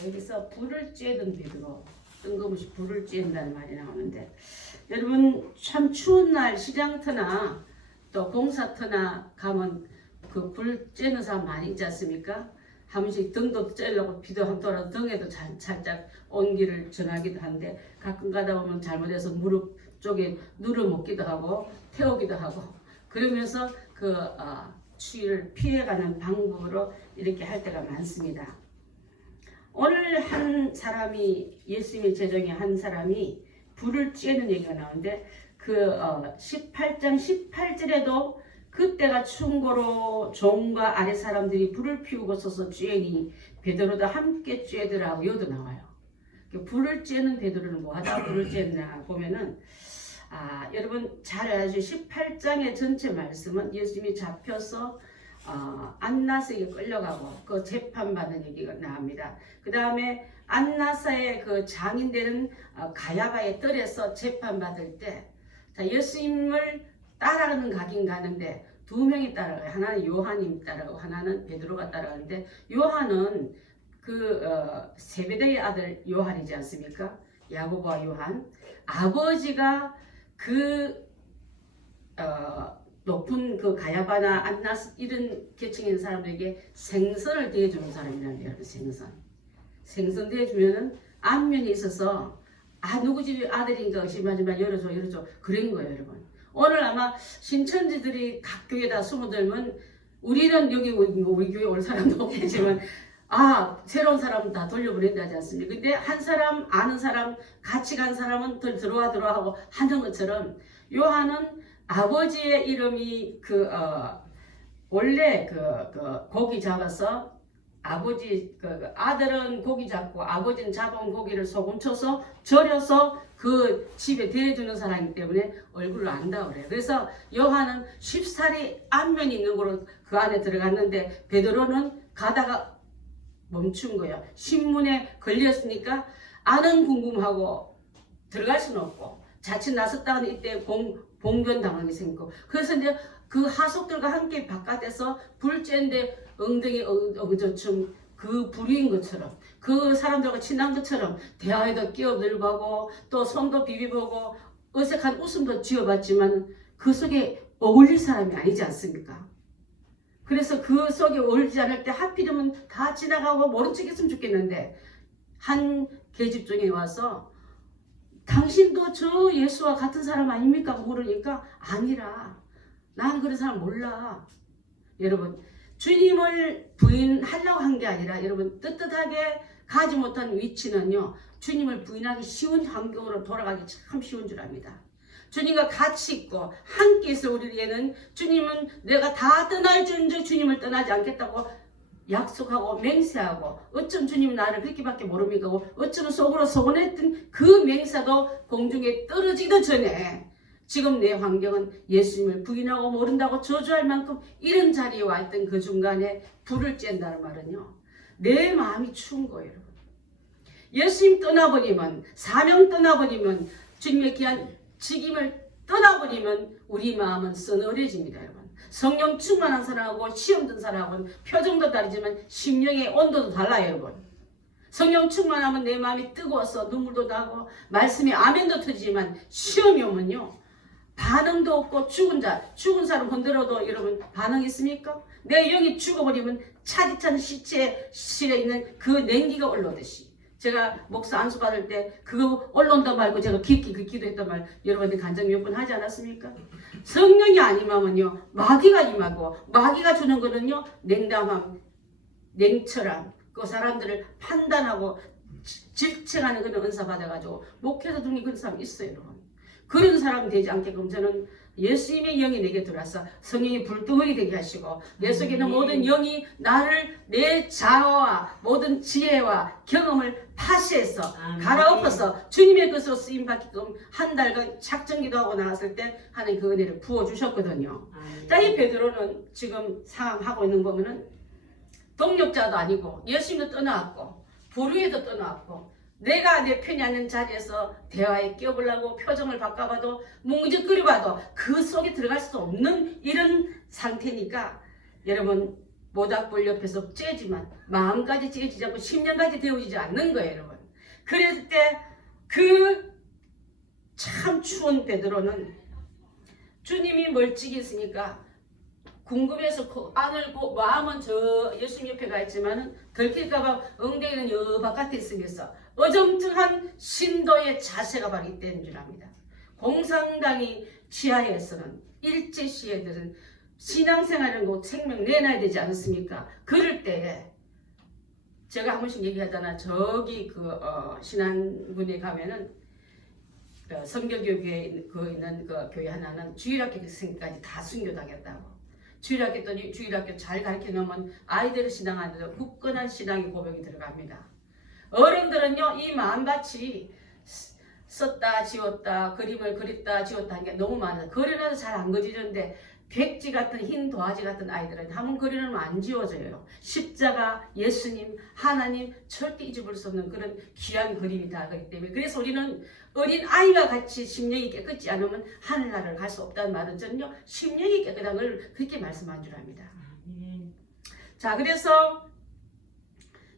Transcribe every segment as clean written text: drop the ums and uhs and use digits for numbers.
자, 여기서 불을 쬐던 베드로, 뜬금없이 불을 쬐는다는 말이 나오는데, 여러분 참 추운 날 시장터나 또 공사터나 가면 그 불 쬐는 사람 많이 있지 않습니까? 한 번씩 등도 쬐려고 비도 한 돌아 등에도 살짝 온기를 전하기도 한데, 가끔 가다 보면 잘못해서 무릎 쪽에 누를 먹기도 하고 태우기도 하고, 그러면서 그 추위를 피해가는 방법으로 이렇게 할 때가 많습니다. 오늘 한 사람이, 예수님의 제자중에 한 사람이 불을 쬐는 얘기가 나오는데, 그 18장 18절에도 그때가 추운 거로 종과 아래 사람들이 불을 피우고 서서 쬐니 베드로도 함께 쬐더라고 여도 나와요. 불을 쬐는 베드로는 뭐하다 불을 쬐느냐 보면은, 여러분 잘 아시죠? 18장의 전체 말씀은 예수님이 잡혀서 안나스에게 끌려가고 그 재판받는 얘기가 나옵니다. 그 다음에 안나사의 그 장인되는 가야바의 뜰에서 재판받을 때, 자, 예수님을 따라가는 가긴 가는데 두 명이 따라가요. 하나는 요한이 따라가고 하나는 베드로가 따라가는데, 요한은 그 세베대의 아들 요한이지 않습니까? 야고보와 요한. 아버지가 그 높은 그 가야바나 안나스 이런 계층 있는 사람들에게 생선을 대해주는 사람이라는 거예요. 생선 대해주면은 안면이 있어서 누구 집이 아들인가 의심하지만 열어줘 그런 거예요, 여러분. 오늘 아마 신천지들이 각 교회다 숨어들면, 우리는 여기 우리 교회 올 사람도 없겠지만 새로운 사람은 다 돌려보낸다 하지 않습니까? 근데 한 사람 아는 사람 같이 간 사람은 들어와 하고 하는 것처럼, 요한은 아버지의 이름이 원래 고기 잡아서 아들은 고기 잡고 아버지는 잡아온 고기를 소금 쳐서 절여서 그 집에 대해주는 사람이기 때문에 얼굴을 안다 그래요. 그래서 요한은 쉽사리 안면이 있는 거로 그 안에 들어갔는데, 베드로는 가다가 멈춘 거예요. 신문에 걸렸으니까 안은 궁금하고 들어갈 수는 없고, 자칫 나섰다가는 이때 봉변 당하게 생기고, 그래서 이제 그 하속들과 함께 바깥에서 불 쬐는데 엉덩이 어그저춤 그 불인 것처럼, 그 사람들과 친한 것처럼 대화에도 끼어들고 하고 또 손도 비비보고 어색한 웃음도 지어봤지만 그 속에 어울릴 사람이 아니지 않습니까? 그래서 그 속에 어울리지 않을 때 하필이면 다 지나가고 모른 척 했으면 좋겠는데, 한 계집종이 와서 당신도 저 예수와 같은 사람 아닙니까? 물으니까 아니라, 나는 그런 사람 몰라. 여러분, 주님을 부인하려고 한 게 아니라, 여러분 떳떳하게 가지 못한 위치는요, 주님을 부인하기 쉬운 환경으로 돌아가기 참 쉬운 줄 압니다. 주님과 같이 있고 함께 있을 우리에게는, 주님은 내가 다 떠날 줄인지 주님을 떠나지 않겠다고 약속하고 맹세하고, 어쩜 주님 나를 그렇게밖에 모릅니까? 어쩌면 속으로 소원했던 그 맹세도 공중에 떨어지기도 전에, 지금 내 환경은 예수님을 부인하고 모른다고 저주할 만큼 이런 자리에 와 있던 그 중간에 불을 쬐다는 말은요, 내 마음이 추운 거예요, 여러분. 예수님 떠나버리면, 사명 떠나버리면, 주님의 귀한 직임을 떠나버리면 우리 마음은 서늘해집니다, 여러분. 성령 충만한 사람하고 시험 든 사람하고는 표정도 다르지만 심령의 온도도 달라요, 여러분. 성령 충만하면 내 마음이 뜨거워서 눈물도 나고 말씀이 아멘도 터지지만, 시험이 오면요, 반응도 없고 죽은 사람 건드려도 여러분 반응 있습니까? 내 영이 죽어버리면 차디찬 시체실에 있는 그 냉기가 올라오듯이, 제가 목사 안수 받을 때 그거 올라온다 말고 제가 깊이 기도했단 말 여러분들 간증 몇 번 하지 않았습니까? 성령이 안 임하면요, 마귀가 임하고, 마귀가 주는 거는요, 냉담함, 냉철함, 그 사람들을 판단하고 질책하는 그런 은사 받아가지고 목회자 중에 그런 사람 있어요, 여러분. 그런 사람이 되지 않게끔 저는 예수님의 영이 내게 들어와서 성령이 불덩어리 되게 하시고, 내 속에 있는 모든 영이 나를, 내 자아와 모든 지혜와 경험을 파쇄해서 갈아엎어서 주님의 것으로 쓰임받게끔 한 달간 작정기도 하고 나왔을 때 하나님 그 은혜를 부어주셨거든요. 자, 이 베드로는 지금 상황하고 있는 거 보면은 동력자도 아니고 예수님도 떠나왔고 불의에도 떠나왔고, 내가 내 편이 아닌 자리에서 대화에 끼어보려고 표정을 바꿔봐도 뭉직거려봐도 그 속에 들어갈 수 없는 이런 상태니까, 여러분 모닥불 옆에서 쬐지만 마음까지 쬐지지 않고 10년까지 데워지지 않는 거예요, 여러분. 그랬을 때 그 참 추운 베드로는 주님이 멀찍이 있으니까 궁금해서 안을 마음은 저 예수님 옆에 가 있지만은 들킬까봐 엉덩이는 여 바깥에 있으면서 어정쩡한 신도의 자세가 바로 이때인 줄 압니다. 공산당이 지하에서는 일제 시에들은 신앙생활이라는 거 생명 내놔야 되지 않습니까? 그럴 때 제가 한 번씩 얘기하잖아. 저기 신안군에 가면은 성결교회에 있는 그 교회 하나는 주일학교생까지 다 순교당했다고. 주일학교 잘 가르쳐 놓으면 아이들을 신앙하는데 굳건한 신앙의 고백이 들어갑니다. 어른들은요, 이 마음밭이 썼다 지웠다 그림을 그렸다 지웠다 하는 게 너무 많아요. 그려놔도 잘 안 그리는데 백지 같은 흰 도화지 같은 아이들은 한번 그려놓으면 안 지워져요. 십자가, 예수님, 하나님 절대 잊어버릴 수 없는 그런 귀한 그림이다. 그렇기 때문에 그래서 우리는 어린 아이가 같이 심령이 깨끗지 않으면 하늘나라를 갈 수 없다는 말은 저는요, 심령이 깨끗한 걸 그렇게 말씀한 줄 압니다. 자, 그래서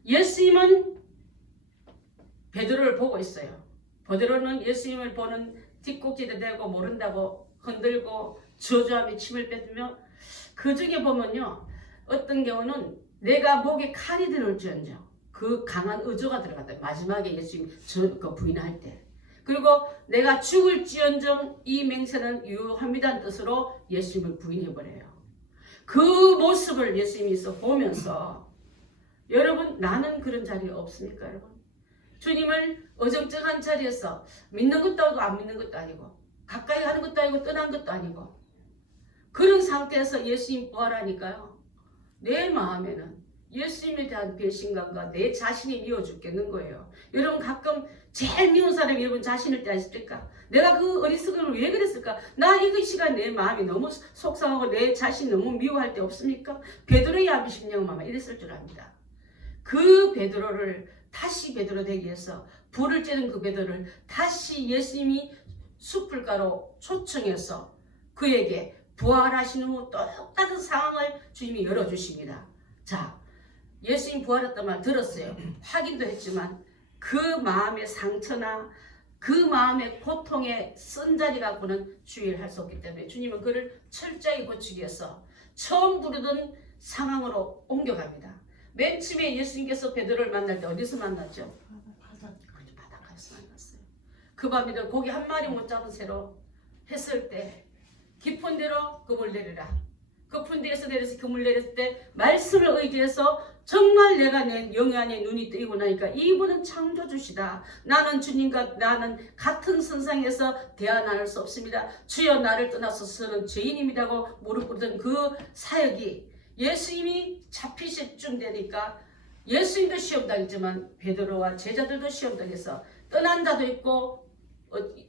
예수님은 베드로를 보고 있어요. 베드로는 예수님을 보는 뒷꼭지도 대고 모른다고 흔들고 저주하며 침을 뱉으며, 그 중에 보면요, 어떤 경우는 내가 목에 칼이 들어올지언정, 그 강한 의조가 들어갔다. 마지막에 예수님 그 부인할 때. 그리고 내가 죽을지언정 이 맹세는 유효합니다는 뜻으로 예수님을 부인해버려요. 그 모습을 예수님이 보면서 여러분, 나는 그런 자리가 없습니까, 여러분? 주님을 어정쩡한 자리에서 믿는 것도 아니고 안 믿는 것도 아니고 가까이 하는 것도 아니고 떠난 것도 아니고 그런 상태에서 예수님 부활하니까요, 내 마음에는 예수님에 대한 배신감과 내 자신이 미워 죽겠는 거예요. 여러분, 가끔 제일 미운 사람이 여러분 자신일 때 아십니까? 내가 그 어리석음을 왜 그랬을까? 나 이거 시간 내 마음이 너무 속상하고 내 자신이 너무 미워할 때 없습니까? 베드로의 아비심령은 아마 이랬을 줄 압니다. 그 베드로를 다시 베드로 되기 위해서 불을 쬐는 그 베드로를 다시 예수님이 숯불가로 초청해서 그에게 부활하시는 후 똑같은 상황을 주님이 열어주십니다. 자, 예수님 부활했단 말 들었어요. 확인도 했지만 그 마음의 상처나 그 마음의 고통의 쓴자리 갖고는 주의를 할 수 없기 때문에 주님은 그를 철저히 고치기 위해서 처음 부르던 상황으로 옮겨갑니다. 맨 처음에 예수님께서 베드로를 만날 때 어디서 만났죠? 바닷가에서 만났어요. 그 밤에도 고기 한 마리 못 잡은 새로 했을 때 깊은 데로 그물 내리라. 깊은 데에서 내려서 그물 내렸을 때 말씀을 의지해서 정말 내가 내 영의 안에 눈이 뜨이고 나니까 이분은 창조주시다. 나는 주님과 나는 같은 선상에서 대화 나눌 수 없습니다. 주여 나를 떠나서서는 죄인입니다고 무릎 꿇던 그 사역이 예수님이 잡히실 쯤 되니까 예수님도 시험당했지만 베드로와 제자들도 시험당해서 떠난 자도 있고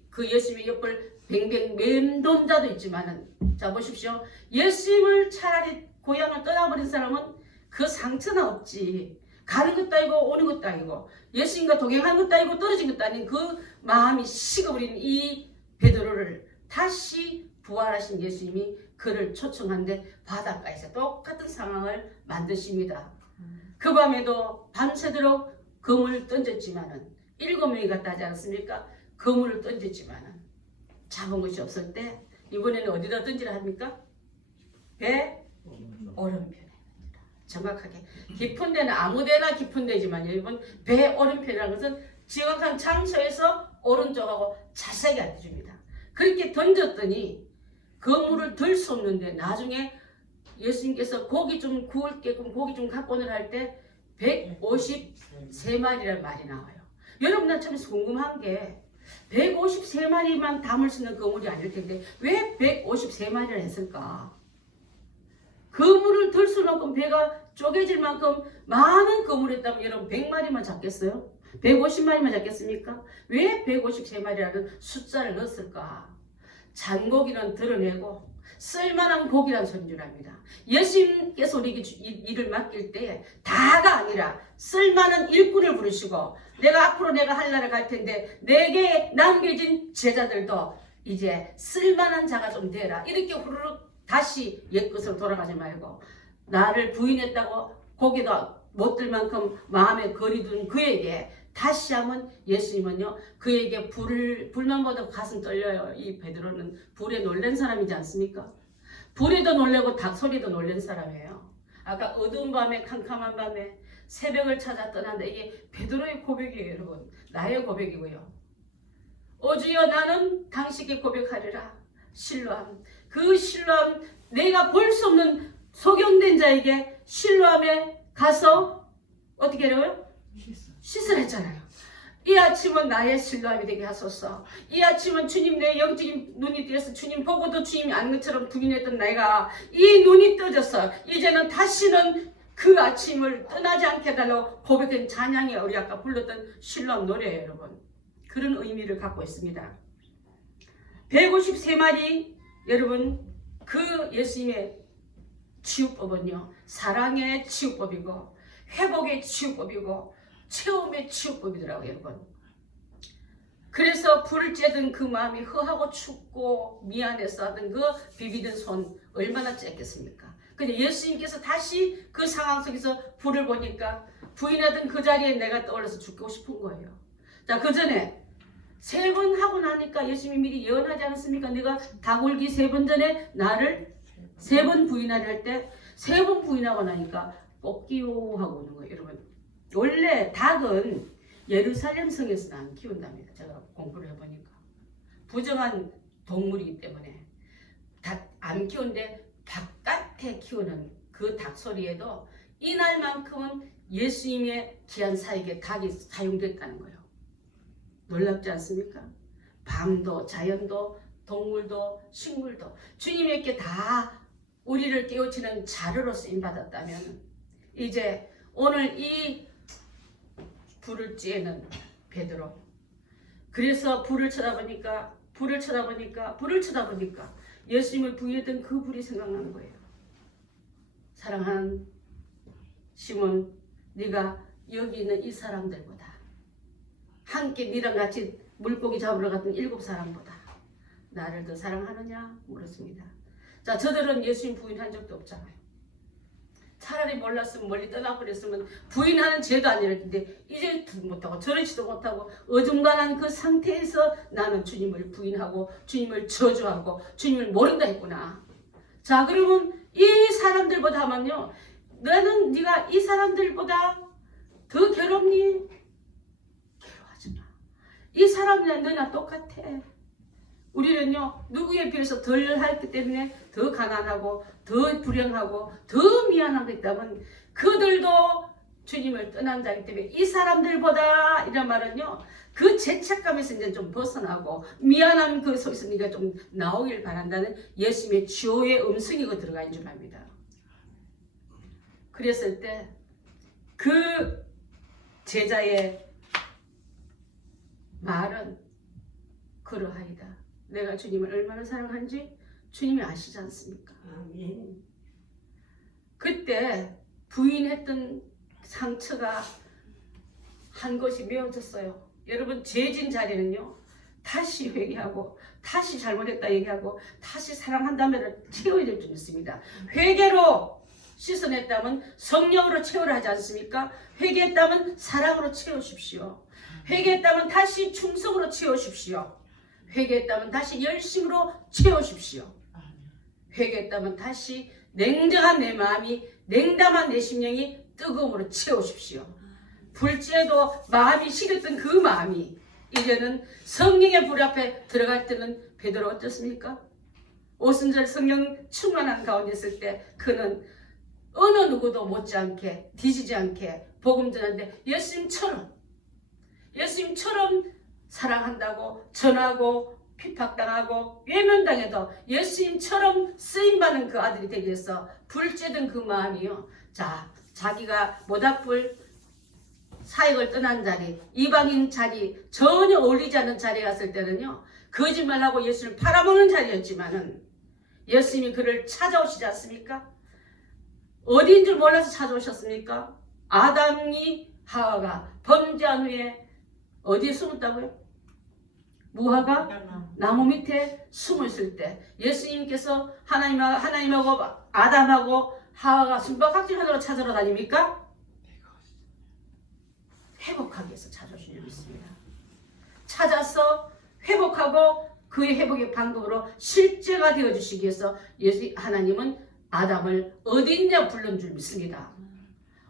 그 예수님의 옆을 뱅뱅 맴돈 자도 있지만은, 자 보십시오. 예수님을 차라리 고향을 떠나버린 사람은 그 상처는 없지. 가는 것도 아니고 오는 것도 아니고 예수님과 동행한 것도 아니고 떨어진 것도 아닌 그 마음이 식어버린 이 베드로를 다시 부활하신 예수님이 그를 초청한데 바닷가에서 똑같은 상황을 만드십니다. 그 밤에도 밤새도록 그물을 던졌지만은 7명이 갔다 하지 않습니까? 그물을 던졌지만은 잡은 것이 없을 때 이번에는 어디다 던지라 합니까? 배 오른편에. 정확하게 깊은 데는 아무데나 깊은 데지만 여러분, 배 오른편이라는 것은 정확한 장소에서 오른쪽하고 자세하게 알려줍니다. 그렇게 던졌더니 그물을 들 수 없는데 나중에 예수님께서 고기 좀 구울게끔 고기 좀 갖고 오느라 할 때 153마리라는 말이 나와요. 여러분, 나 참 궁금한 게 153마리만 담을 수 있는 그물이 아닐 텐데 왜 153마리를 했을까? 그물을 들 수는 없고 배가 쪼개질 만큼 많은 그물을 했다면 여러분 100마리만 잡겠어요? 150마리만 잡겠습니까? 왜 153마리라는 숫자를 넣었을까? 잔고기는 드러내고 쓸만한 고기란 소리인 줄 압니다. 예수님께서 우리에게 일을 맡길 때 다가 아니라 쓸만한 일꾼을 부르시고 내가 앞으로 내가 할 나라 갈 텐데 내게 남겨진 제자들도 이제 쓸만한 자가 좀 되라. 이렇게 후루룩 다시 옛것으로 돌아가지 말고 나를 부인했다고 고개도 못 들 만큼 마음에 거리둔 그에게 다시 한번 예수님은요 그에게 불만 보다 가슴 떨려요. 이 베드로는 불에 놀란 사람이지 않습니까? 불에도 놀래고 닭소리도 놀란 사람이에요. 아까 어두운 밤에 캄캄한 밤에 새벽을 찾아 떠난다. 이게 베드로의 고백이에요. 여러분. 나의 고백이고요. 오주여 나는 당신께 고백하리라. 실로암. 그 실로암 내가 볼 수 없는 소경된 자에게 실로암에 가서 어떻게 해요? 씻으라 했잖아요. 이 아침은 나의 실로암이 되게 하소서. 이 아침은 주님 내 영적인 눈이 뜨여서 주님 보고도 주님이 아는 것처럼 부인했던 내가 이 눈이 떠져서 이제는 다시는 그 아침을 떠나지 않게 해달라고 고백한 찬양이 우리 아까 불렀던 실로암 노래예요. 여러분. 그런 의미를 갖고 있습니다. 153마리 여러분 그 예수님의 치유법은요 사랑의 치유법이고 회복의 치유법이고 체험의 치유법이더라고요. 여러분. 그래서 불을 쬐던 그 마음이 허하고 춥고 미안해서 하던 그 비비던 손 얼마나 쬐겠습니까? 근데 예수님께서 다시 그 상황 속에서 불을 보니까 부인하던 그 자리에 내가 떠올라서 죽고 싶은 거예요. 자, 그 전에 3번 하고 나니까 예수님이 미리 예언하지 않았습니까? 내가 닭 울기 3번 전에 나를 3번 부인하려 할 때 3번 부인하고 나니까 뽑기요 하고 오는 거예요. 여러분. 원래 닭은 예루살렘 성에서는 안 키운답니다. 제가 공부를 해보니까. 부정한 동물이기 때문에 안 키우는데 바깥에 키우는 그 닭 소리에도 이날만큼은 예수님의 귀한 사역에 닭이 사용됐다는 거예요. 놀랍지 않습니까? 밤도 자연도 동물도 식물도 주님에게 다 우리를 깨우치는 자료로 쓰임받았다면 이제 오늘 이 불을 쬐는 베드로 그래서 불을 쳐다보니까 예수님을 부인했던 그 불이 생각나는 거예요. 사랑하는 시몬 네가 여기 있는 이 사람들보다 함께 니랑 같이 물고기 잡으러 갔던 7사람보다 나를 더 사랑하느냐 물었습니다. 자, 저들은 예수님 부인한 적도 없잖아요. 차라리 몰랐으면 멀리 떠나버렸으면 부인하는 죄도 아니랄 텐데 이제 못하고 저러지도 못하고 어중간한 그 상태에서 나는 주님을 부인하고 주님을 저주하고 주님을 모른다 했구나. 자, 그러면 이 사람들보다 하면요 너는 네가 이 사람들보다 더 괴롭니? 괴로워하지 마. 이 사람이랑 너나 똑같아. 우리는요 누구에 비해서 덜 했기 때문에 더 가난하고 더 불행하고 더 미안한 게 있다면 그들도 주님을 떠난 자이기 때문에 이 사람들보다 이런 말은요 그 죄책감에서 이제 좀 벗어나고 미안한 그 속에서 네가 좀 나오길 바란다는 예수님의 주의 음성이고 들어가 있는 줄 압니다. 그랬을 때 그 제자의 말은 그러하이다. 내가 주님을 얼마나 사랑하는지 주님이 아시지 않습니까? 아멘. 그때 부인했던 상처가 한 곳이 메어졌어요. 여러분 죄진 자리는요 다시 회개하고 다시 잘못했다 얘기하고 다시 사랑한다면 채워야 될 줄 있습니다. 회개로 씻어냈다면 성령으로 채우라 하지 않습니까? 회개했다면 사랑으로 채우십시오. 회개했다면 다시 충성으로 채우십시오. 회개했다면 다시 열심으로 채우십시오. 회개했다면 다시 냉정한 내 마음이 냉담한 내 심령이 뜨거움으로 채우십시오. 불지에도 마음이 식었던 그 마음이 이제는 성령의 불 앞에 들어갈 때는 베드로 어떻습니까? 오순절 성령 충만한 가운데 있을 때 그는 어느 누구도 못지않게 뒤지지 않게 복음 전하는데 예수님처럼 사랑한다고 전하고 핍박당하고 외면당해도 예수님처럼 쓰임받는 그 아들이 되기 위해서 불쬐던 그 마음이요. 자, 자기가 모닥불 사역을 떠난 자리, 이방인 자리, 전혀 어울리지 않는 자리에 갔을 때는요. 거짓말하고 예수를 팔아먹는 자리였지만은 예수님이 그를 찾아오시지 않습니까? 어디인 줄 몰라서 찾아오셨습니까? 아담이 하와가 범죄한 후에 어디에 숨었다고요? 무화과 나무 밑에 숨어 있을 때 예수님께서 하나님하고 아담하고 하와가 숨바꼭질하느라 찾으러 다닙니까? 회복하기 위해서 찾아오신 줄 믿습니다. 찾아서 회복하고 그의 회복의 방법으로 실제가 되어주시기 위해서 하나님은 아담을 어딨냐 불른 줄 믿습니다.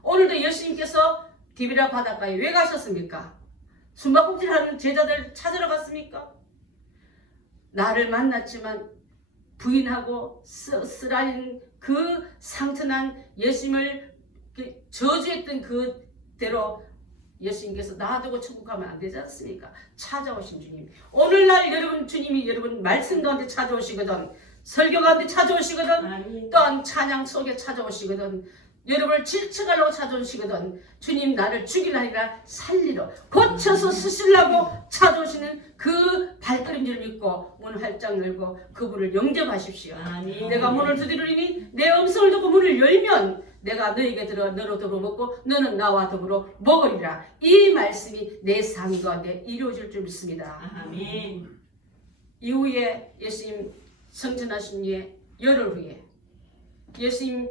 오늘도 예수님께서 디비라 바닷가에 왜 가셨습니까? 숨바꼭질하는 제자들 찾으러 갔습니까? 나를 만났지만 부인하고 쓰라린 그 상처난 예수님을 저주했던 그대로 예수님께서 놔두고 천국 가면 안 되지 않습니까? 찾아오신 주님. 오늘날 여러분 주님이 여러분 말씀 가운데 찾아오시거든. 설교 가운데 찾아오시거든. 또한 찬양 속에 찾아오시거든. 여러분을 질책하려고 찾아오시거든. 주님 나를 죽이려 아니라 살리러 고쳐서 쓰시려고 찾아오시는 그 발걸음질 믿고 문 활짝 열고 그분을 영접하십시오. 아멘. 내가 문을 두드리니 내 음성을 듣고 문을 열면 내가 너에게 들어 너로 더불어 먹고 너는 나와 더불어 먹으리라. 이 말씀이 내 삶 가운데 이루어질 줄 믿습니다. 아멘. 이후에 예수님 성천하신 후에 열흘 후에 예수님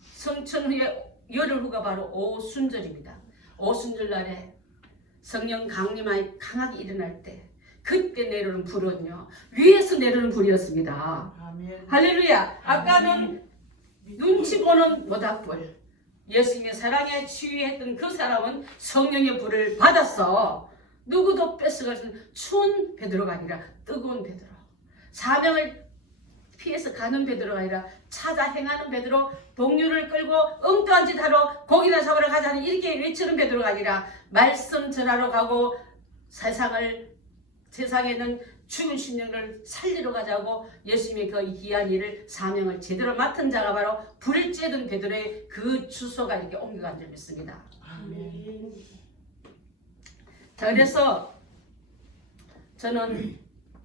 성천 후에 열흘 후가 바로 오순절입니다. 오순절 날에 성령 강림하여 강하게 일어날 때 그때 내려오는 불은요 위에서 내려오는 불이었습니다. 아멘. 할렐루야. 아까는 눈치 보는 모닥불, 예수님의 사랑에 치유했던 그 사람은 성령의 불을 받았어. 누구도 뺏어갈 수 없는 추운 베드로가 아니라 뜨거운 베드로, 사명을 피해서 가는 베드로가 아니라 찾아 행하는 베드로, 동료를 끌고 엉뚱한 짓 하러 고기나 잡으러 가자는 이렇게 외치는 베드로가 아니라 말씀 전하러 가고 세상에는 죽은 심령을 살리러 가자고 예수님의 그 귀한 일을 사명을 제대로 맡은 자가 바로 불을 쬐던 베드로의 그 주소가 이렇게 옮겨간 줄 믿습니다. 아멘. 자, 그래서 저는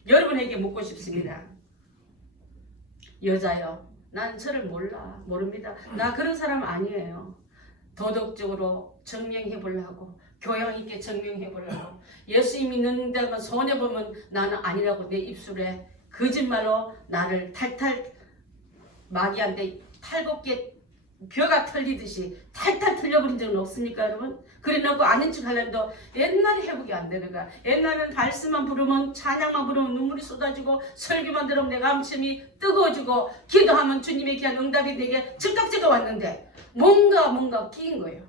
여러분에게 묻고 싶습니다. 여자요, 난 저를 모릅니다. 나 그런 사람 아니에요. 도덕적으로 증명해 보려고, 교양 있게 증명해 보려고, 예수 믿는다고 손해 보면 나는 아니라고 내 입술에 거짓말로 나를 탈탈 마귀한테 탈곡게 벼가 털리듯이 탈탈 털려버린 적은 없습니까, 여러분? 그래놓고 아닌 척 하려도 옛날에 회복이 안 되는 거야. 옛날에는 발스만 부르면, 찬양만 부르면 눈물이 쏟아지고, 설교만 들으면 내 가슴이 뜨거워지고, 기도하면 주님의 귀한 응답이 내게 즉각 왔는데 뭔가 끼인 거예요.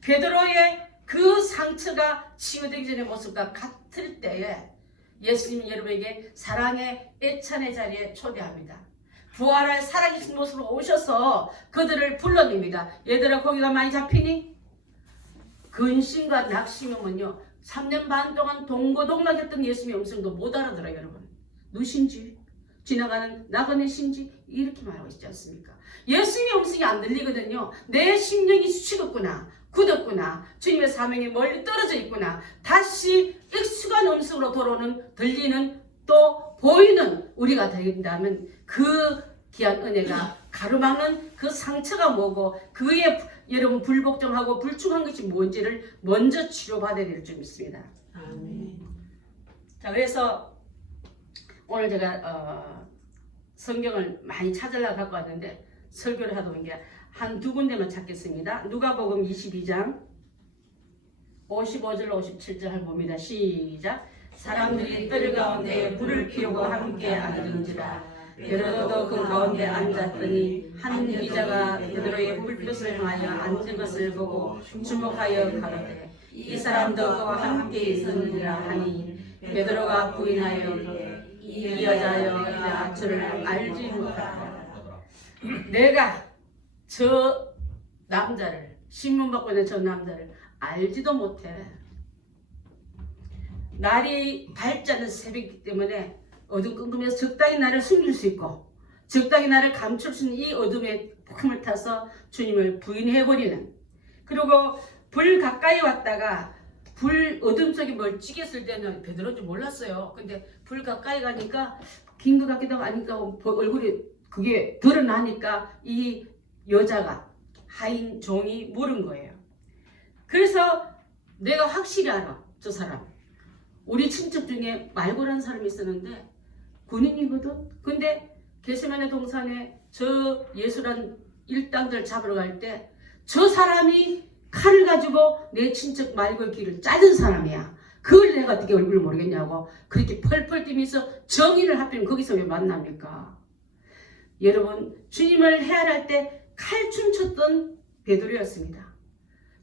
베드로의 그 상처가 치유되기 전의 모습과 같을 때에 예수님은 여러분에게 사랑의 애찬의 자리에 초대합니다. 부활할 살아계신 모습으로 오셔서 그들을 불러냅니다. 얘들아, 거기가 많이 잡히니? 근심과 낙심하면요 3년 반 동안 동고동락했던 예수님의 음성도 못 알아들어요. 여러분, 누신지 지나가는 나그네신지 이렇게 말하고 있지 않습니까? 예수님의 음성이 안 들리거든요. 내 심령이 식었구나, 굳었구나, 주님의 사명이 멀리 떨어져 있구나, 다시 익숙한 음성으로 들리는 또 보이는 우리가 된다면 그 귀한 은혜가 가로막는 그 상처가 뭐고 그의 여러분 불복종하고 불충한 것이 뭔지를 먼저 치료받아야 될 줄 믿습니다. 아멘. 자, 그래서 오늘 제가 성경을 많이 찾으려고 갖고 왔는데 설교를 하다 보니까 한 두 군데만 찾겠습니다. 누가복음 22장 55절 57절 봅니다. 시작. 사람들이 뜰 가운데 불을 피우고 함께 앉은지라. 베드로도 그 가운데 앉았더니 한 이자가 베드로의 불빛을 향하여 앉은 것을 보고 주목하여 가로되 이 사람도 그와 함께 있었느니라 하니 베드로가 부인하여 이 여자여 이라 저를 알지 못하라. 내가 저 남자를, 신문 받고 있는 저 남자를 알지도 못해. 날이 밝지 않은 새벽이기 때문에 어둠금금에서 적당히 나를 숨길 수 있고 적당히 나를 감출 수 있는 이 어둠의 품을 타서 주님을 부인해버리는, 그리고 불 가까이 왔다가 불 어둠 속에 멀찍했을 때는 베드로인 줄 몰랐어요. 근데 불 가까이 가니까 긴 것 같기도 하고 아니까 얼굴이 그게 드러나니까 이 여자가 하인 종이 물은 거예요. 그래서 내가 확실히 알아. 저 사람 우리 친척 중에 말고라는 사람이 있었는데 군인이거든. 근데 게세마네 동산에 저 예수란 일당들 잡으러 갈 때 저 사람이 칼을 가지고 내 친척 말고 귀를 자른 사람이야. 그걸 내가 어떻게 얼굴을 모르겠냐고 그렇게 펄펄 뛰면서 정의를 하필 거기서 왜 만납니까? 여러분, 주님을 헤아릴 때 칼춤 췄던 베드로였습니다.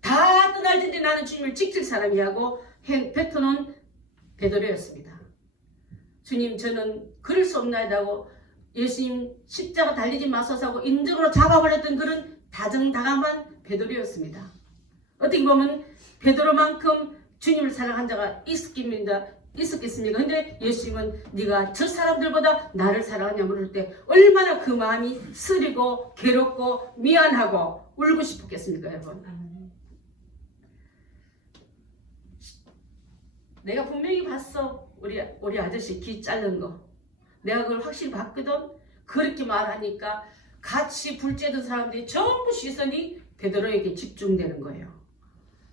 다 떠날 텐데 나는 주님을 지킬 사람이라고 뱉어놓은 베드로였습니다. 주님, 저는 그럴 수 없나이다고 예수님 십자가 달리지 마소서 하고 인적으로 잡아버렸던 그런 다정다감한 베드로였습니다. 어떻게 보면 베드로만큼 주님을 사랑한 자가 있었겠습니까? 근데 예수님은 네가 저 사람들보다 나를 사랑하냐 물을 때 얼마나 그 마음이 쓰리고 괴롭고 미안하고 울고 싶었겠습니까, 여러분? 내가 분명히 봤어. 우리 아저씨 귀 자른 거. 내가 그걸 확실히 봤거든. 그렇게 말하니까 같이 불 쬐던 사람들이 전부 시선이 베드로에게 집중되는 거예요.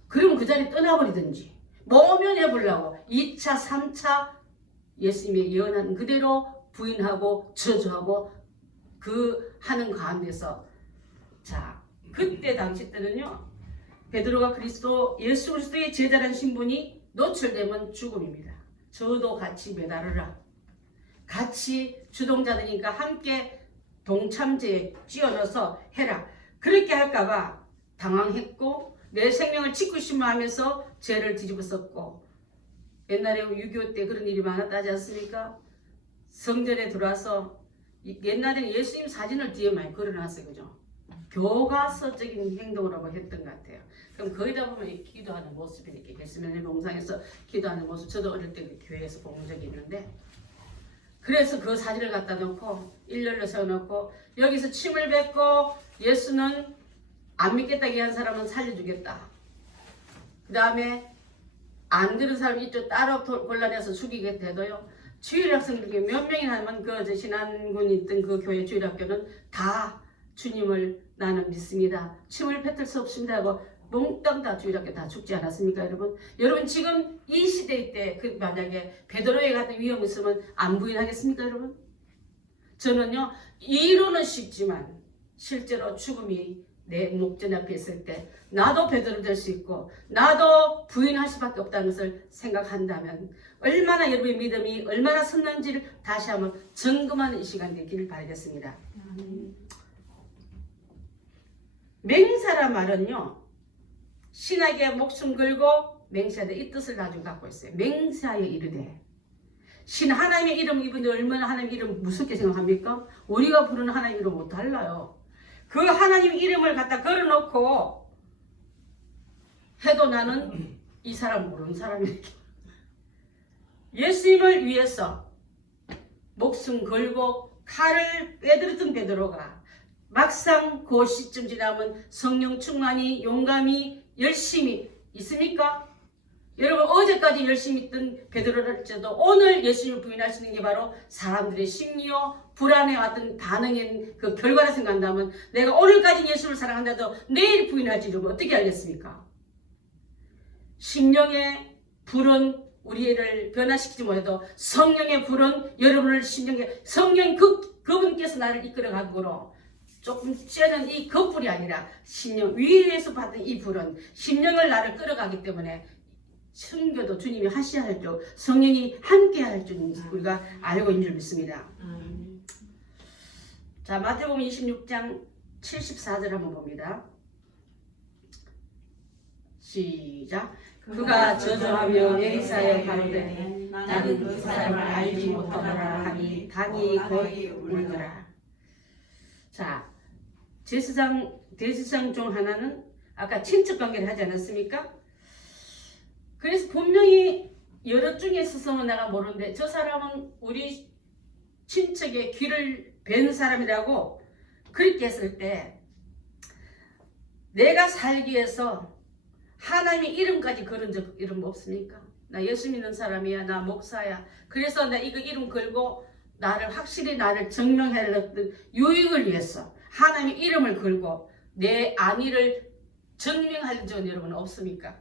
그러면 그 자리 떠나버리든지 모면해 보려고 2차, 3차 예수님의 예언한 그대로 부인하고 저주하고 그 하는 가운데서 자, 그때 당시 때는요, 베드로가 예수 그리스도의 제자라는 신분이 노출되면 죽음입니다. 저도 같이 매달으라. 같이 주동자들이니까 함께 동참제에 쥐어넣어서 해라. 그렇게 할까봐 당황했고 내 생명을 지키고 싶어 하면서 죄를 뒤집었었고, 옛날에 6.25 때 그런 일이 많았다지 않습니까? 성전에 들어와서 옛날에는 예수님 사진을 뒤에 많이 걸어놨어요. 그죠? 교과서적인 행동으로 했던 것 같아요. 그럼 거기다 보면 기도하는 모습이 이렇게 겟세마네 동상에서 기도하는 모습, 저도 어릴 때 교회에서 본 적이 있는데, 그래서 그 사진을 갖다 놓고 일렬로 세워놓고 여기서 침을 뱉고 예수는 안 믿겠다고 한 사람은 살려주겠다. 그 다음에 안 그런 사람 이쪽 따로 골라내서 죽이게 돼도요, 주일학생 중에 몇 명이나 하면 그 신안군이 있던 그 교회 주일학교는 다 주님을 나는 믿습니다. 침을 뱉을 수 없습니다 하고 몽땅 다 주일학교 다 죽지 않았습니까, 여러분? 여러분, 지금 이 시대 때 만약에 베드로에 같은 위험이 있으면 안 부인하겠습니까, 여러분? 저는요, 이론은 쉽지만 실제로 죽음이 내 목전 앞에 있을 때 나도 베드로 될 수 있고 나도 부인할 수밖에 없다는 것을 생각한다면 얼마나 여러분의 믿음이 얼마나 섰는지를 다시 한번 점검하는 이 시간 되기를 바라겠습니다. 맹세란 말은요, 신에게 목숨 걸고 맹세하되 이 뜻을 가지고 갖고 있어요. 맹세하여 이르되. 신 하나님의 이름 이분들 얼마나 하나님 이름 무섭게 생각합니까? 우리가 부르는 하나님 이름 못 달라요. 그 하나님 이름을 갖다 걸어놓고 해도 나는 이 사람 모르는 사람이에요. 예수님을 위해서 목숨 걸고 칼을 빼들었던 베드로가 막상 그 시점 지나면 성령 충만이 용감이 열심히 있습니까? 여러분, 어제까지 열심히 있던 베드로랄지라도 오늘 예수님을 부인할 수 있는 게 바로 사람들의 심리요 불안해왔던 반응인 그 결과를 생각한다면 내가 오늘까지 예수를 사랑한다도 내일 부인할지를 어떻게 알겠습니까? 심령의 불은 우리를 변화시키지 못해도 성령의 불은 여러분을 심령에 성령 그분께서 나를 이끌어가고로 조금 쬐는 이 겉불이 아니라 심령 위에서 받은 이 불은 심령을 나를 끌어가기 때문에 순교도 주님이 하셔야 할 줄, 성령이 함께 할 줄 우리가 알고 있는 줄 믿습니다. 자, 마태복음 26장 74절 한번 봅니다. 시작. 그가 저주하며 내리사여 가로되 나는 그 사람을 알지 못하노라 하니 단이 곧 울더라. 자, 대제사장 중 하나는 아까 친척 관계를 하지 않았습니까? 그래서 분명히 여러 중에 있어서는 내가 모르는데 저 사람은 우리 친척의 귀를 벤 사람이라고 그렇게 했을 때 내가 살기 위해서 하나님의 이름까지 걸은 적 이름 없습니까? 나 예수 믿는 사람이야. 나 목사야. 그래서 나 이거 이름 걸고 확실히 나를 증명하려던 유익을 위해서 하나님의 이름을 걸고 내 안위를 증명할 적은 여러분 없습니까?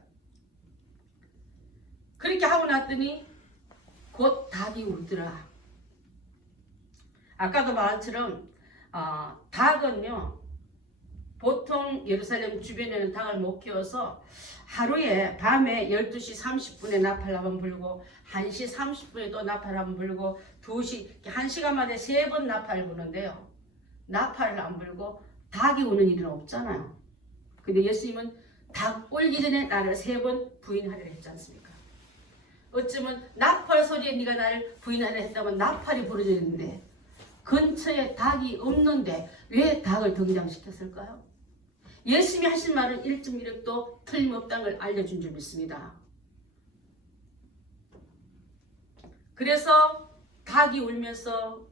그렇게 하고 났더니 곧 닭이 울더라. 아까도 말한 것처럼 닭은요 보통 예루살렘 주변에는 닭을 못 키워서 하루에 밤에 12시 30분에 나팔 한번 불고 1시 30분에 또 나팔 한번 불고 2시 1시간마다 3번 나팔을 부는데요. 나팔을 안 불고 닭이 우는 일은 없잖아요. 근데 예수님은 닭 울기 전에 나를 3번 부인하려 했지 않습니까? 어쩌면 나팔 소리에 네가 나를 부인하려 했다면 나팔이 부러져 있는데 근처에 닭이 없는데 왜 닭을 등장시켰을까요? 예수님이 하신 말은 1.1획도 틀림없다는 걸 알려준 줄 믿습니다. 그래서 닭이 울면서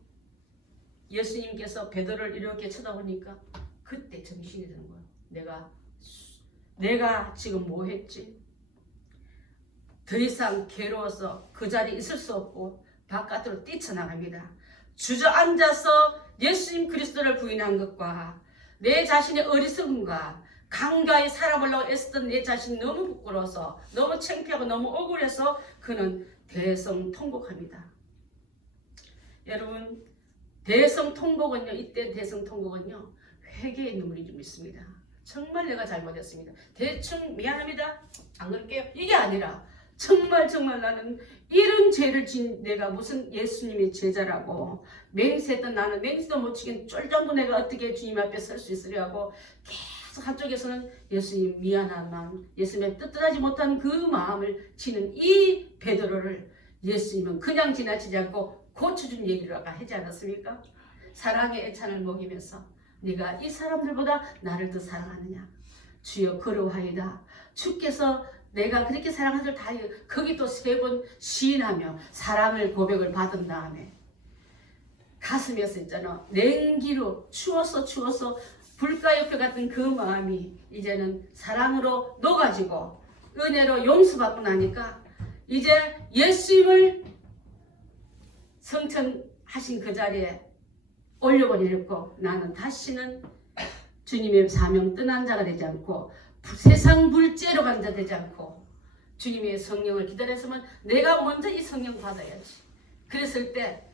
예수님께서 베드로를 이렇게 쳐다보니까 그때 정신이 드는 거예요. 내가 지금 뭐 했지? 더 이상 괴로워서 그 자리에 있을 수 없고 바깥으로 뛰쳐나갑니다. 주저앉아서 예수님 그리스도를 부인한 것과 내 자신의 어리석음과 강가에 살아보려고 애쓰던 내 자신이 너무 부끄러워서 너무 창피하고 너무 억울해서 그는 대성통곡합니다. 여러분, 대성통곡은요, 이때 대성통곡은요 회개의 눈물인 줄 믿습니다. 정말 내가 잘못했습니다. 대충 미안합니다. 안 그럴게요. 이게 아니라 정말 나는 이런 죄를 진 내가 무슨 예수님의 제자라고 맹세했던 나는 맹세도 못 치긴 쫄정도 내가 어떻게 주님 앞에 설 수 있으려고 계속 한쪽에서는 예수님 미안한 마음, 예수님의 뜻하지 못한 그 마음을 치는 이 베드로를 예수님은 그냥 지나치지 않고 고쳐준 얘기를 아까 하지 않았습니까? 사랑의 애찬을 먹이면서 네가 이 사람들보다 나를 더 사랑하느냐? 주여 그러하이다. 주께서 내가 그렇게 사랑한 줄 다 거기 또 3번 시인하며 사랑을 고백을 받은 다음에 가슴에서 있잖아 냉기로 추워서 불가 옆에 같은 그 마음이 이제는 사랑으로 녹아지고 은혜로 용서받고 나니까 이제 예수님을 성천하신 그 자리에 올려버리고 나는 다시는 주님의 사명 떠난 자가 되지 않고 세상 불죄로 간 자 되지 않고 주님의 성령을 기다렸으면 내가 먼저 이 성령 받아야지. 그랬을 때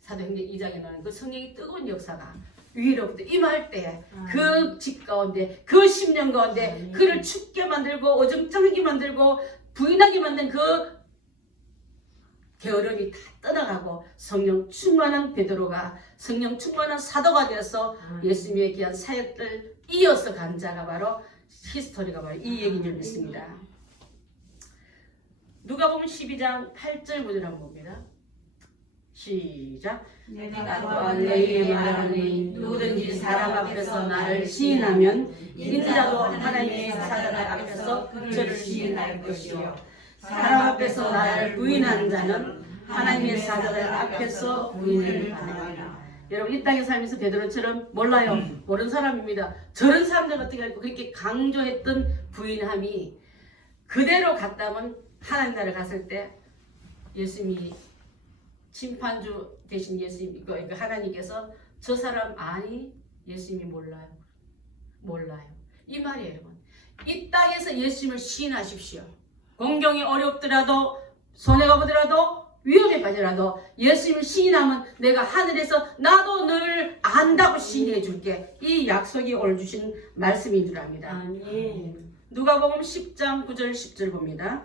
사도행전 2장에 나오는 그 성령이 뜨거운 역사가 위로부터 임할 때 그 집 가운데 그 10년 가운데 그를 춥게 만들고 어정쩡하게 만들고 부인하게 만든 그 게으름이 다 떠나가고 성령 충만한 베드로가 성령 충만한 사도가 되어서 예수님의 귀한 사역들 이어서 간 자가 바로 히스토리가 바로 이 얘기인 줄 믿습니다. 누가복음 12장 8절 구절 한번 봅니다. 시작. 내가 또한 너희에게 말하니 누구든지 사람 앞에서 나를 시인하면 인자도 하나님의 사자들 앞에서 저를 시인할 것이요 사람 앞에서 나를 부인하는 자는 하나님의 사자들 앞에서 부인을 받으리라. 여러분 이 땅에 살면서 베드로처럼 몰라요. 모르는 사람입니다. 저런 사람들 어떻게 알고 그렇게 강조했던 부인함이 그대로 갔다면 하나님 나라에 갔을 때 예수님이 심판주 대신 예수님 그러니까 하나님께서 저 사람 아니 예수님이 몰라요. 이 말이에요 여러분. 이 땅에서 예수님을 시인하십시오. 공경이 어렵더라도 손해가 보더라도 위험에 빠지더라도 예수님을 시인하면 내가 하늘에서 나도 너를 안다고 시인해 줄게. 이 약속이 오늘 주신 말씀인 줄 압니다. 아멘. 누가복음 10장 9절 10절 봅니다.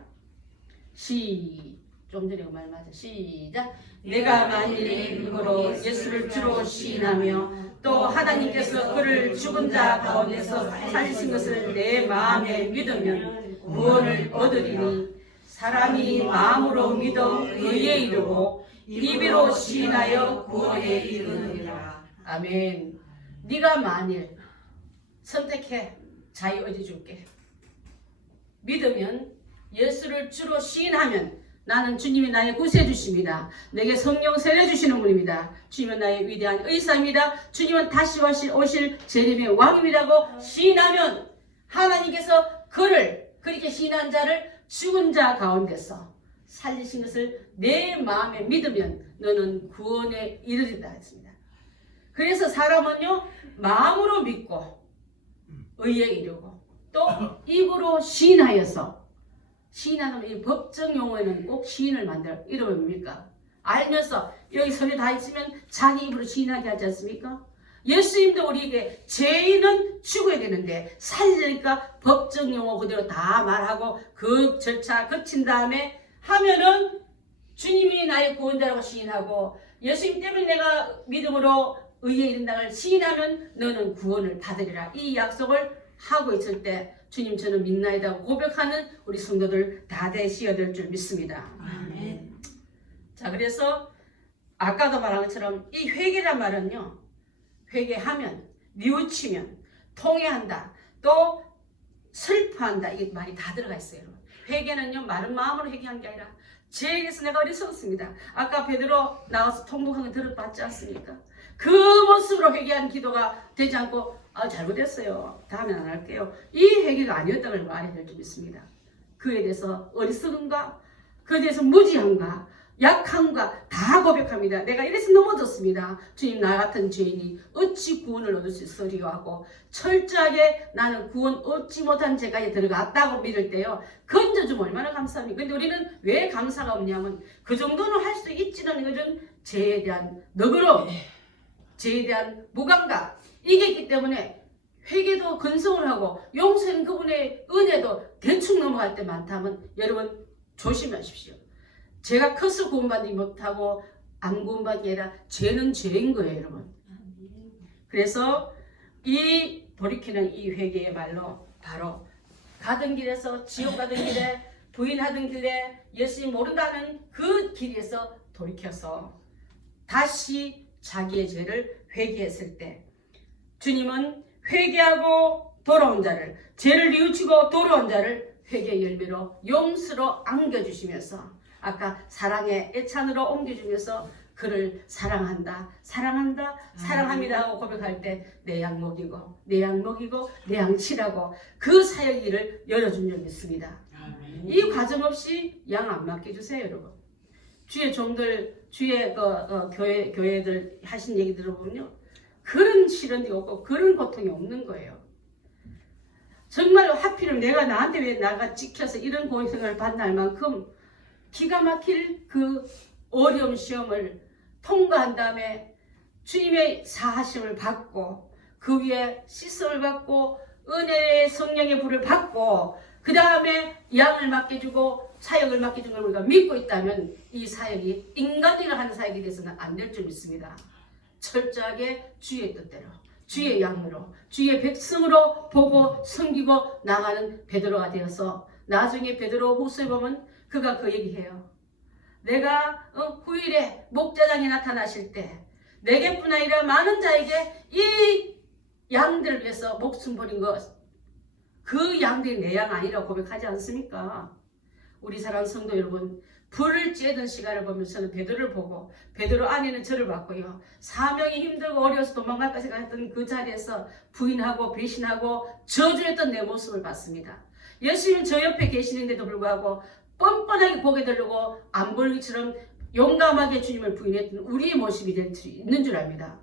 좀 전에 그 말 맞아. 시작. 내가 만일의 이름으로 예수를 주로 시인하며 또 하나님께서 그를 죽은 자 가운데서 살리신 것을 내 마음에 믿으면 구원을 얻으리니 사람이 마음으로 믿어 의에 이르고 입으로 시인하여 구원에 이르느니라. 아멘. 네가 만일 선택해 자유의지 줄게. 믿으면 예수를 주로 시인하면 나는 주님이 나의 구세주십니다. 내게 성령 세례 주시는 분입니다. 주님은 나의 위대한 의사입니다. 주님은 다시 오실 재림의 왕입니다고 시인하면 하나님께서 그를 그렇게 시인한 자를 죽은 자 가운데서 살리신 것을 내 마음에 믿으면 너는 구원에 이르리다 했습니다. 그래서 사람은요 마음으로 믿고 의에 이르고 또 입으로 시인하여서 시인하는 이 법정 용어에는 꼭 시인을 만들어 이러면 뭡니까? 알면서 여기 서류 다 있으면 자기 입으로 시인하게 하지 않습니까? 예수님도 우리에게 죄인은 죽어야 되는데 살리니까 법정 용어 그대로 다 말하고 그 절차 거친 다음에 하면은 주님이 나의 구원자라고 시인하고 예수님 때문에 내가 믿음으로 의에 이른다를 시인하면 너는 구원을 받으리라. 이 약속을 하고 있을 때 주님 저는 믿나이다고 고백하는 우리 성도들 다 되시어야 될 줄 믿습니다. 아멘. 자, 그래서 아까도 말한 것처럼 이 회개란 말은요, 회개하면, 뉘우치면, 통회한다, 또 슬퍼한다, 이게 말이 다 들어가 있어요. 여러분. 회개는요, 마른 마음으로 회개한 게 아니라 죄에게서 내가 어리석었습니다. 아까 베드로 나와서 통곡한 거 들어봤지 않습니까? 그 모습으로 회개한 기도가 되지 않고 잘못했어요. 다음엔 안 할게요. 이 회개가 아니었다는 걸 말해야 될 줄 믿습니다. 그에 대해서 어리석은가? 그에 대해서 무지한가? 약한가? 다 고백합니다. 내가 이래서 넘어졌습니다. 주님 나 같은 죄인이 어찌 구원을 얻을 수 있으리요 하고 철저하게 나는 구원 얻지 못한 죄까지 들어갔다고 믿을 때요. 건져주면 얼마나 감사합니까? 근데 우리는 왜 감사가 없냐면 그 정도는 할 수 있지는 이것은 죄에 대한 너그러움, 죄에 대한 무감각 이게 있기 때문에 회개도 근성을 하고 용서는 그분의 은혜도 대충 넘어갈 때 많다면 여러분 조심하십시오. 제가 커서 구원받지 못하고 안 구원받은 게 아니라 죄는 죄인 거예요, 여러분. 그래서 이 돌이키는 이 회개의 말로 바로 가던 길에서 지옥 가던 길에 부인하던 길에 예수님 모른다는 그 길에서 돌이켜서 다시 자기의 죄를 회개했을 때 주님은 회개하고 돌아온 자를 죄를 뉘우치고 돌아온 자를 회개의 열매로 용서로 안겨주시면서 아까 사랑의 애찬으로 옮겨주면서 그를 사랑한다, 사랑한다, 사랑합니다 하고 고백할 때 내 양 먹이고 내 양 먹이고 내 양 치라고 그 사역 일을 열어준 줄 믿습니다. 이 과정 없이 양 안 맡겨주세요, 여러분. 주의 종들, 주의 교회들 하신 얘기 들어보면요, 그런 시련이 없고 그런 고통이 없는 거예요. 정말 하필이면 내가 나한테 왜 나가 찍혀서 이런 고생을 받나 할 만큼 기가 막힐 그 어려운 시험을 통과한 다음에 주님의 사하심을 받고 그 위에 씻음을 받고 은혜의 성령의 불을 받고 그 다음에 양을 맡겨주고 사역을 맡겨준 걸 우리가 믿고 있다면 이 사역이 인간이라 하는 사역이 돼서는 안 될 줄 믿습니다. 철저하게 주의 뜻대로 주의 양으로 주의 백성으로 보고 섬기고 나가는 베드로가 되어서 나중에 베드로 후서에 보면 그가 그 얘기해요. 내가 후일에 목자장이 나타나실 때 내게뿐 아니라 많은 자에게 이 양들을 위해서 목숨 버린 것 그 양들이 내 양 아니라고 고백하지 않습니까? 우리 사랑하는 성도 여러분, 불을 쬐던 시간을 보면서는 베드로를 보고 베드로 안에는 저를 봤고요. 사명이 힘들고 어려워서 도망갈까 생각했던 그 자리에서 부인하고 배신하고 저주했던 내 모습을 봤습니다. 예수님은 저 옆에 계시는데도 불구하고 뻔뻔하게 고개 들고 안 보이기처럼 용감하게 주님을 부인했던 우리의 모습이 될 수 있는 줄 압니다.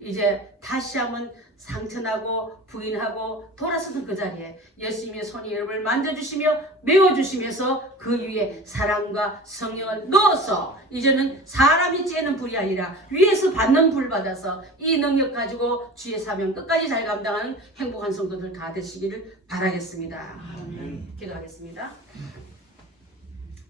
이제 다시 한번 상처나고 부인하고 돌아서던 그 자리에 예수님의 손이 여러분을 만져주시며 메워주시면서 그 위에 사랑과 성령을 넣어서 이제는 사람이 쬐는 불이 아니라 위에서 받는 불 받아서 이 능력 가지고 주의 사명 끝까지 잘 감당하는 행복한 성도들 다 되시기를 바라겠습니다. 기도하겠습니다.